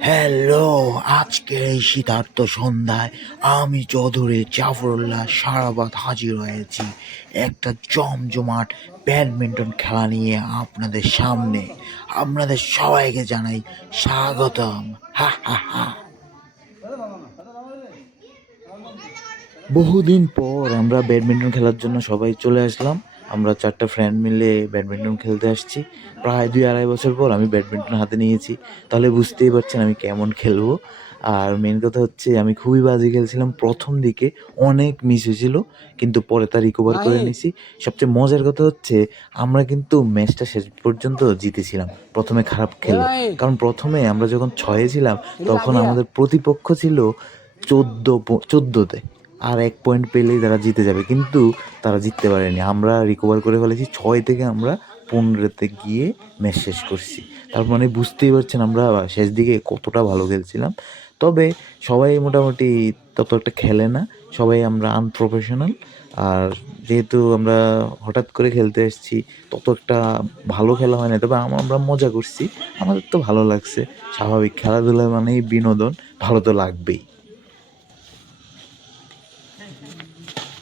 Hello আজকের এই শীতার্থ সন্ধ্যায় আমি চৌধুরী জাফরুল্লাহ সারাবাদ হাজির হয়েছি একটা জমজমাট ব্যাডমিন্টন খেলা নিয়ে আপনাদের সামনে। আপনাদের সবাইকে জানাই স্বাগতম। হা হা হা। বহুদিন পর আমরা ব্যাডমিন্টন খেলার জন্য সবাই চলে আসলাম। আমরা চারটা ফ্রেন্ড মিলে ব্যাডমিন্টন খেলতে আসছি। প্রায় দুই আড়াই বছর পর আমি ব্যাডমিন্টন হাতে নিয়েছি। তাহলে বুঝতেই পারছেন আমি কেমন খেলব। আর মেন কথা হচ্ছে আমি খুবই বাজে খেলছিলাম। প্রথম দিকে অনেক মিস হয়েছিল কিন্তু পরে তা রিকভার করে নিয়েছি। সবচেয়ে মজার কথা হচ্ছে আমরা কিন্তু ম্যাচটা শেষ পর্যন্ত জিতেছিলাম। প্রথমে খারাপ খেলে। কারণ প্রথমে আমরা যখন ছয়ে ছিলাম তখন আমাদের প্রতিপক্ষ ছিল চোদ্দ চোদ্দোতে। আর এক পয়েন্ট পেলেই তারা জিতে যাবে। কিন্তু তারা জিততে পারেনি। আমরা রিকভার করে ফেলেছি। ছয় থেকে আমরা পনেরোতে গিয়ে ম্যাচ শেষ করছি। তার মানে বুঝতেই পারছেন আমরা শেষ দিকে কতটা ভালো খেলছিলাম। তবে সবাই মোটামুটি তত একটা খেলে না। সবাই আমরা আনপ্রফেশনাল আর যেহেতু আমরা হঠাৎ করে খেলতে এসেছি তত একটা ভালো খেলা হয় না। তবে আম- আমরা মজা করছি। আমাদের তো ভালো লাগছে। স্বাভাবিক খেলাধুলা মানেই বিনোদন। ভালো তো লাগবেই আমরা আমরা ধরল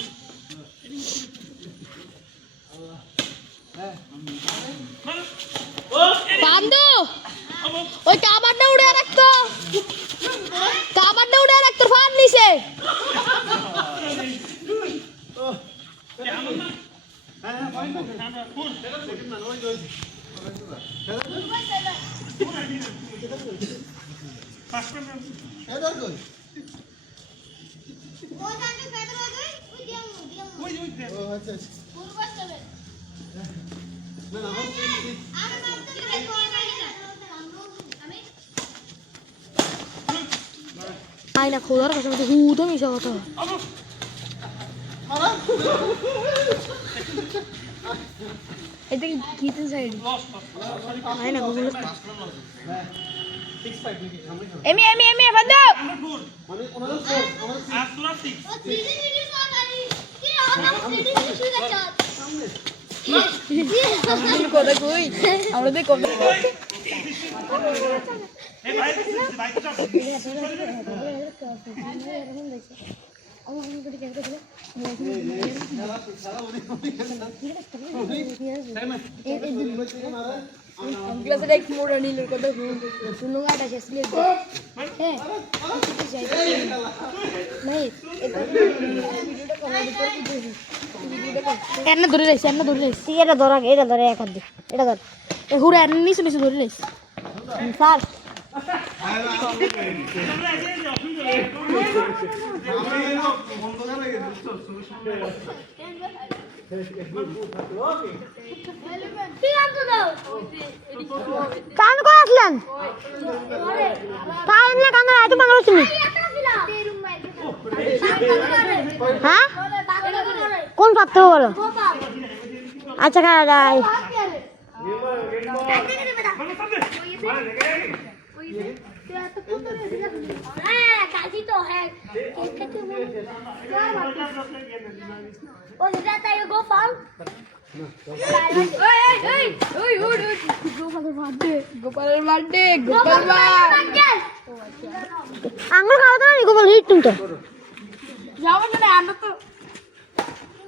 ওই কাবারটা উড়ে রাখতো কাবারটা উড়ে রাখতো ফান নিছে। ওই, ওই, দেখ। আই না খোদার কাছে মতো হু তো মিশা কথা। সাইড না গুগল এমি এমি এমি বান্ধু আমরা এন্ন ধরে রাখছি এন্ন ধরে রাখছি তুই এটা ধর এটা ধরে এক হাত দিয়ে। এটা ধর এ হুরে এন্ন নিচে নিচে ধরে রাখছি স্যার কান করে আসলেন? টাইম না কান এত মনে হচ্ছে হ্যাঁ? কোন পাত্র বলো? আচ্ছা খাওয়া যায় গোপালের বার্থডে গোপাল আঙুল খাওয়া তো না গোপাল হিট তুমি তো যাব না আমরা তো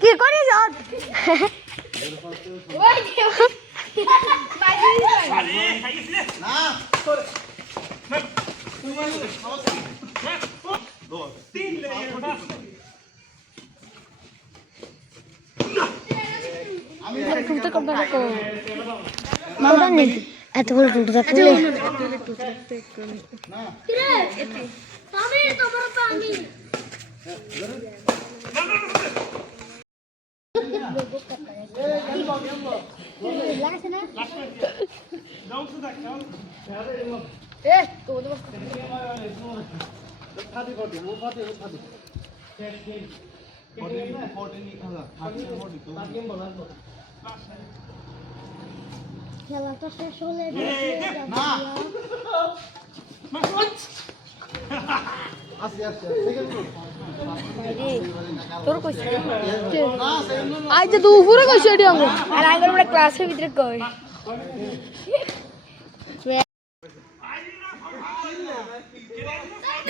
কি করিস ওই যে এত বড় টুটু থাকলে তো তো খেলাটা শেষ হলে তোর তো দুপুরে কইছে এডি আঙ্গ আর আঙ্গুর আমরা ক্লাসের ভিতরে কই?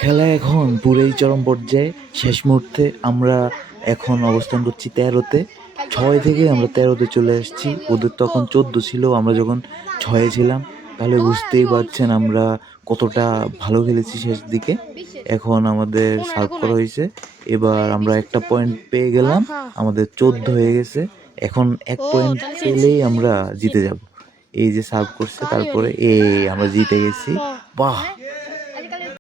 খেলা এখন পুরোই চরম পর্যায়ে। শেষ মুহূর্তে আমরা এখন অবস্থান করছি তেরোতে। ছয় থেকে আমরা তেরোতে চলে এসেছি। ওদের তখন চোদ্দ ছিল, আমরা যখন ছয়ে ছিলাম, তাহলে বুঝতেই পারছেন আমরা কতটা ভালো খেলেছি শেষ দিকে। এখন আমাদের সার্ভ করা হয়েছে। এবার আমরা একটা পয়েন্ট পেয়ে গেলাম, আমাদের চোদ্দ হয়ে গেছে। এখন এক পয়েন্ট পেলেই আমরা জিতে যাব। এই যে সার্ভ করছে, তারপরে এ আমরা জিতে গেছি। বাহ!